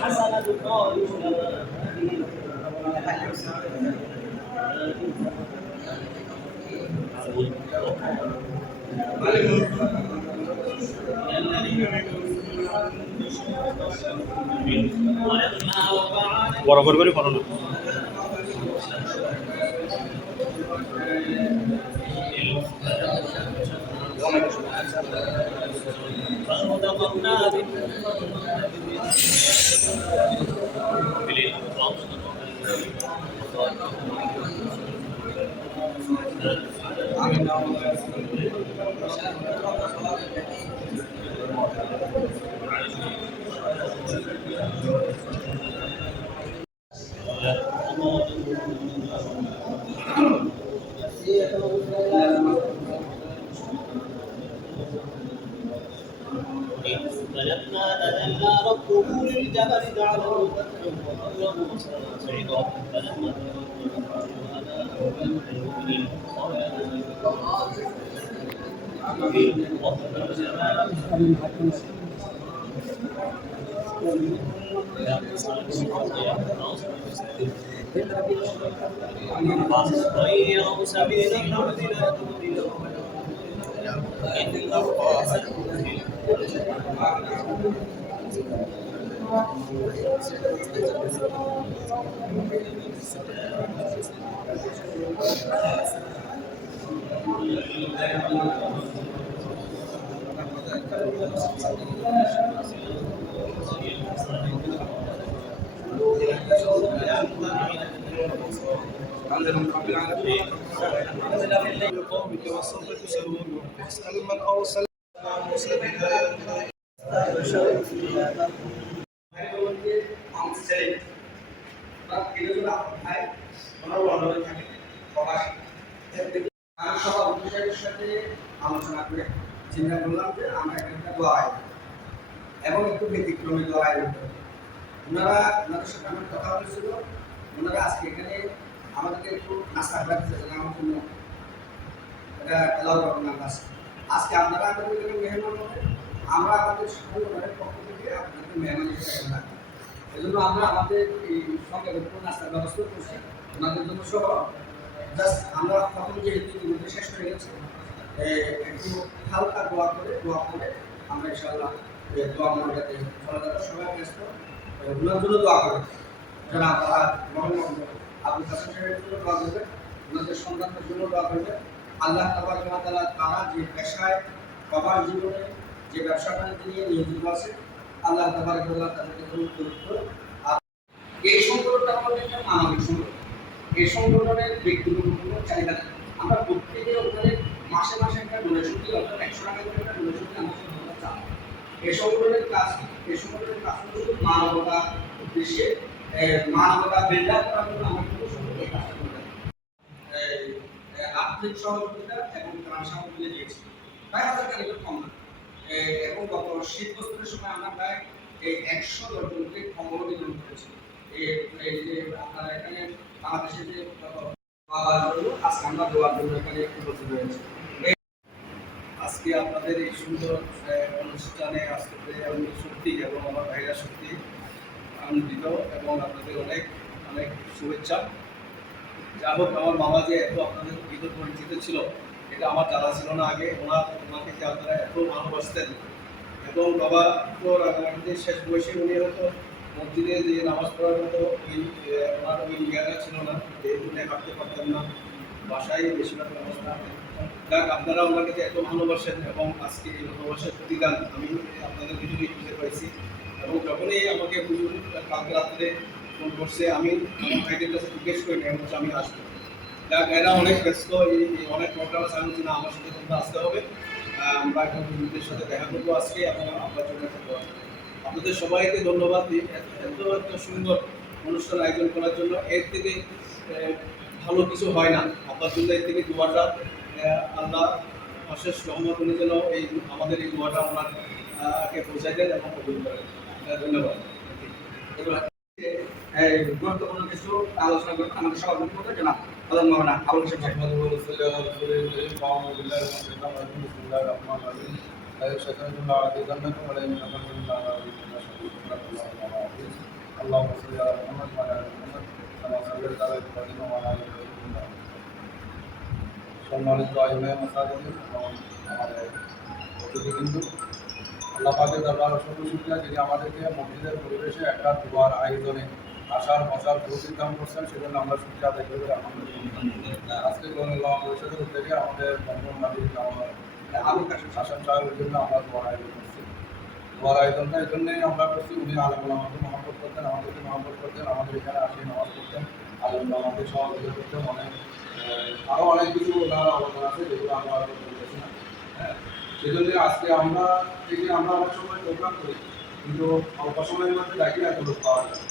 حسنة قالوا لها বরাবর করে করো না। فلما تجلى ربه للجبل جعله دكا صعدا فلما غيروا سبيل الأرض لا تضلوا إن الله قومك وسوف تسألون واسأل من أرسل আলোচনা করে চিন্তা করলাম যে আমরা একটা দোয়া এবং একটু ব্যতিক্রমী দোয়া ওনাদের সাথে আমার কথা হয়েছিল। ওনারা আজকে এখানে আমাদেরকে একটু নাস্তা খাওয়াতে আমার জন্য এটা এলাও করবেন না। আজকে আপনারা আমাদের এখানে মেহমান হবে, আমরা আমাদের সকলের পক্ষ থেকে আপনাদের মেহমান হিসেবে রাখবো। এই জন্য আমরা আমাদের এই সঙ্গে একটু নাস্তার ব্যবস্থা করছি ওনাদের জন্য সহ। জাস্ট আমরা প্রথম যেহেতু ইতিমধ্যে শেষ হয়ে গেছে, একটু হালকা দোয়া করে আমরা ইনশাআল্লাহ দোয়া মর্যাদাতে চলে যাবো। সবাই ব্যস্ত ওনার জন্য দোয়া করবেন, যারা আপনারা আবুল হাসান সাহেবের জন্য দোয়া করবেন, ওনাদের সন্তানদের জন্য দোয়া করবেন। আল্লাহ তাবারক ওয়া তাআলা তারা যে পেশায় বাবার জীবনে যে ব্যবসা বাণিজ্য নিয়ে নিয়োজিত আছে, আল্লাহ তাবারক ওয়া তাআলা তাদেরকে গুরুত্ব। আর এই সংগঠনটা আমাদের একটা মানবিক সংগঠন। এই সংগঠনের ব্যক্তিগত কোনো চাহিদা নেই। আমরা প্রত্যেকে ওখানে মাসে মাসে একটা ডোনেশন দিই, অর্থাৎ 100 টাকা করে একটা ডোনেশন দিয়ে আমরা সংগঠনটা চালাই। এই সংগঠনের কাজ শুধু মানবতা উদ্দেশ্যে, মানবতা বিল্ড আপ করার জন্য আমরা কিন্তু সংগঠনের কাজটা করে থাকি। আর্থিক সহযোগিতা এবং ত্রাণ সামগ্রী দিয়েছি প্রায় 1000 টাকা কম না। এবং গত শীত বস্ত্রের সময় আমরা প্রায় 110 জনকে কম্বল বিতরণ করেছি। এই যে আপনারা এখানে বাংলাদেশে যে বাবার জন্য আজকে আমরা দোয়ার জন্য এখানে উপস্থিত হয়েছি। আজকে আপনাদের এই সুন্দর অনুষ্ঠানে আসতে পেরে আমি সত্যি এবং আমার ভাইরা সত্যি আনন্দিত এবং আপনাদের অনেক অনেক শুভেচ্ছা। যা হোক, আমার মামা যে এত আপনাদের ভিতর পরিচিত ছিল এটা আমার জানা ছিল না আগে। ওনাকে যে আপনারা এত ভালোবাসতেন এবং বাবা তো রাঙামাটিতে শেষ বয়সে উনি হয়তো মসজিদে যে নামাজ পড়ার মতো ওনার ওই ইয়েটা ছিল না, উনি হাঁটতে পারতেন না, বাসায় বেশিরভাগ নামাজ পড়তেন। যাক, আপনারা ওনাকে যে এত ভালোবাসেন এবং আজকে এই ভালোবাসার প্রতিদান আমি আপনাদের ভিতরেই খুঁজে পাইছি। এবং যখনই আমাকে হুজুর কালকে রাত্রে ফোন করছে, আমি আমার ভাইদের কাছে জিজ্ঞেস করি না হচ্ছে আমি আসবো। যাক, এরা অনেক ব্যস্ত, এই অনেক প্রোগ্রাম আছে, আমি না আমার সাথে তোমরা আসতে হবে, আমরা এখন হুজুরদের সাথে দেখা করবো আজকে এবং আপনার জন্য একটা দোয়া। আপনাদের সবাইকে ধন্যবাদ দিই। এত সুন্দর অনুষ্ঠান আয়োজন করার জন্য। এর থেকে ভালো কিছু হয় না। আপনার জন্য এর থেকে দোয়াটা আল্লাহ অশেষ রহমত উনি যেন এই আমাদের এই দোয়াটা আপনার কে পৌঁছাই দেন এবং কবুল করেন। ধন্যবাদ। গুরুত্বপূর্ণ কিছু আলোচনা করবেন আমাদের সভাপতির মধ্যে জানা প্রধান মহানা আবুল হোসেন সাহেব। اللهم صل على محمد وعلى ال محمد كما صليت على ابراهيم وعلى ال ابراهيم সম্মানিত আইমায়ে মাসাজিদ এবং আমাদের অতিথিবৃন্দ, আল্লাহ পাকের দরবারে অসংখ্য শুকরিয়া যিনি আমাদেরকে মসজিদের পরিবেশে একটা দোয়ার আয়োজনে আসার বসার সুযোগ দান করছেন, সেজন্য আমরা শুকরিয়া আদায় করি। আলহামদুলিল্লাহ। আজকে গ্রহণ পরিষদের উদ্যোগে আমাদের বন্ধন মালিক আবুল কাশেম হাসান সাহেবের জন্য আমরা দোয়ার আয়োজন করছি। দোয়ার আয়োজনটা এই জন্যই আমরা করছি, উনি আলেমুল আমাকে মহব্বত করতেন, আমাদেরকে মহব্বত করতেন, আমাদের এখানে আসে নামাজ পড়তেন, আলেমুল আমাকে সহযোগিতা করতেন। আরও অনেক কিছু ওনার অবদান আছে যেগুলো আমরা আলোচনা করতেছি না। হ্যাঁ, সেই জন্য আজকে আমরা অনেক সময় প্রোগ্রাম করি, কিন্তু অল্প সময়ের মধ্যে ডাকি এত লোক পাওয়া যায়।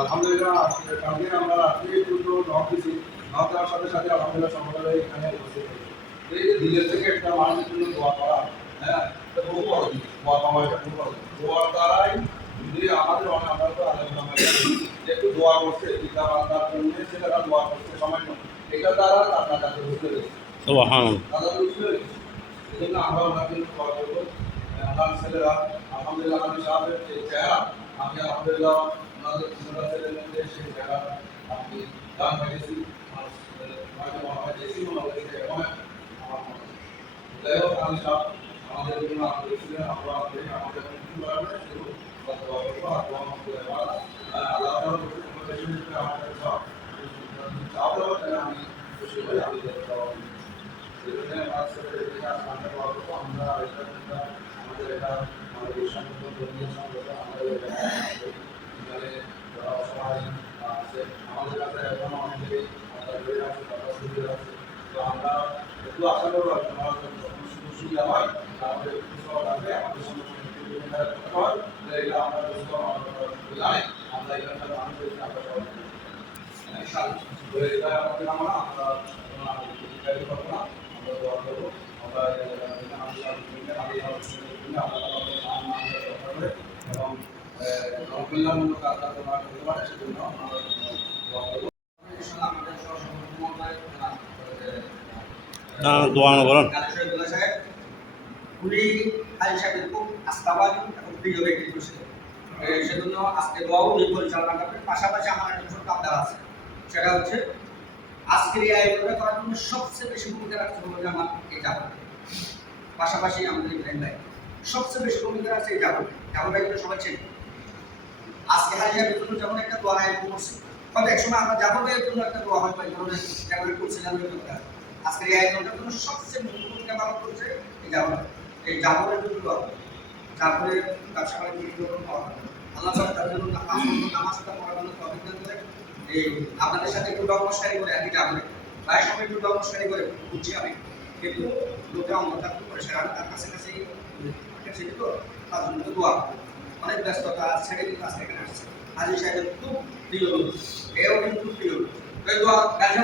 আলহামদুলিল্লাহ আজকে কালকে আমরা রাত্রে দুটো নখ দিচ্ছি, নখ দেওয়ার সাথে সাথে আলহামদুলিল্লাহ সকলে এখানে উপস্থিত হয়েছে। এই যে দিলের থেকে একটা মানুষের জন্য দোয়া করা, হ্যাঁ, বহু বড় দিক, দোয়া পাওয়া এটা খুব বড়। দোয়ার দ্বারাই যদি আমাদের আমরা তো আলোচনা একটু দোয়া করছে, পিতা মাতার জন্য ছেলেরা দোয়া করছে সময় মতো, এটা দ্বারা আপনার কাছে বুঝতে পেরেছি, দাদা বুঝতে পেরেছি। এই জন্য আমরা ওনার জন্য দোয়া করবো। আমার ছেলেরা আলহামদুলিল্লাহ আমি সাহেবের যে চেহারা, আমি আলহামদুলিল্লাহ ওনাদের ছেলের মধ্যে সেই চেহারা আপনি দান পাইছি, যাই হোক আমি সাহেব আমাদের জন্য ছিলেন, আমরা আমাদের আমি খুশি হয়ে আমি আমাদের এটা আমাদের সংগঠন ধর্মীয় সংগঠন আমাদের যারা অসহায় আছে আমাদের কাছে এখন অনেকেই আছে, তো আমরা একটু আশা করবো সুবিধা হয় আমাদের আমাদের হয় এটা আমরা জানি আমরা এখানকার মানুষদেরকে আমরা এটা আমাদের আমরা করবো না, আমরা দোয়া করবো। আমরা এবং কল্যাণমূলক কাজ করতে পারে সেজন্য আমরা দোয়া করবো। উনি হাজি সাহেবের খুব আস্থাবাদী এবং প্রিয় ব্যক্তিত্ব ছিলেন, সেজন্য আজকে দোয়াও উনি পরিচালনা করবেন। পাশাপাশি আমার একটা ছোট আবদার আছে, সেটা হচ্ছে আজকের এই আয়োজনটা করার জন্য সবচেয়ে বেশি ভূমিকা রাখতে হবে আমার এই জাগরণ, পাশাপাশি আমাদের ইব্রাহিম ভাই সবচেয়ে বেশি ভূমিকা রাখছে এই জাগরণ। জাগরণ ভাই সবাই চেনে। আজকে হাজি সাহেবের জন্য যেমন একটা দোয়া আয়োজন করছে, তবে একসময় আমরা জাগরণ ভাইয়ের জন্য একটা দোয়া হয়তো এই ধরনের জাগরণ করছিলাম। আজকের এই আয়োজনটার জন্য সবচেয়ে মুখ্য ভূমিকা পালন করছে এই জাগরণ। এই জাগরণের জন্য দোয়া, জাগরণের ব্যবসা বাণিজ্য পাওয়া যাবে। আল্লাহ তাআলা তার জন্য নামাজটা পড়ানোর তৌফিক করে এই আপনাদের সাথে একটু নমস্কারই করে আর কি যাবে, প্রায় সময় একটু নমস্কারই করে বুঝছি আমি, কিন্তু লোকে অঙ্গটা খুব করে সেরা তার কাছাকাছি সেটি তো তার জন্য দোয়া। অনেক ব্যস্ততা ছেড়ে কিন্তু আজকে এখানে আসছে। হাজি সাহেবের খুব প্রিয় লোক, এও কিন্তু প্রিয় লোক, দোয়া কাজে